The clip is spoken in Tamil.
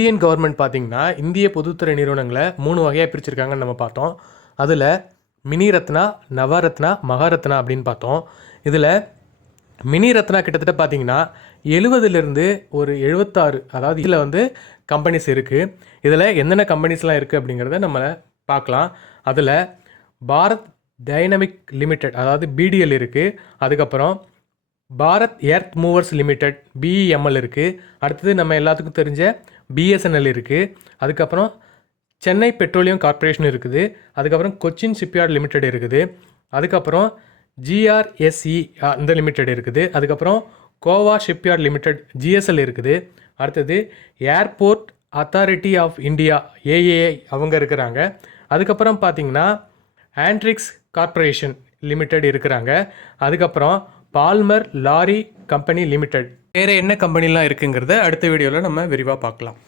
இந்தியன் கவர்மெண்ட் பார்த்திங்கன்னா இந்திய பொதுத்துறை நிறுவனங்களை 3 வகையாக பிரிச்சிருக்காங்கன்னு நம்ம பார்த்தோம். அதில் மினி ரத்னா, நவரத்னா, மகாரத்னா அப்படின்னு பார்த்தோம். இதில் மினி ரத்னா கிட்டத்தட்ட பார்த்திங்கன்னா 70லேருந்து ஒரு 76, அதாவது இதில் கம்பெனிஸ் இருக்குது. இதில் என்னென்ன கம்பெனிஸ்லாம் இருக்குது அப்படிங்கிறத நம்ம பார்க்கலாம். அதில் பாரத் டைனமிக் லிமிடெட், அதாவது பிடிஎல் இருக்குது. அதுக்கப்புறம் Bharat earth movers limited, BEML இருக்குது. அடுத்தது நம்ம எல்லாத்துக்கும் தெரிஞ்ச பிஎஸ்என்எல் இருக்குது. அதுக்கப்புறம் சென்னை பெட்ரோலியம் கார்ப்பரேஷன் இருக்குது. அதுக்கப்புறம் கொச்சின் ஷிப்யார்ட் லிமிடெட் இருக்குது. அதுக்கப்புறம் ஜிஆர்எஸ்இ இந்த லிமிடெட் இருக்குது. அதுக்கப்புறம் கோவா ஷிப்யார்ட் லிமிடெட் ஜிஎஸ்எல் இருக்குது. அடுத்தது airport authority of India AAI அவங்க இருக்கிறாங்க. அதுக்கப்புறம் பார்த்திங்கன்னா ஆண்ட்ரிக்ஸ் கார்ப்பரேஷன் லிமிடெட் இருக்கிறாங்க. அதுக்கப்புறம் பால்மர் லாரி கம்பெனி லிமிடெட். வேறு என்ன கம்பெனிலாம் இருக்குங்கிறத அடுத்த வீடியோவில் நம்ம விரிவாக பார்க்கலாம்.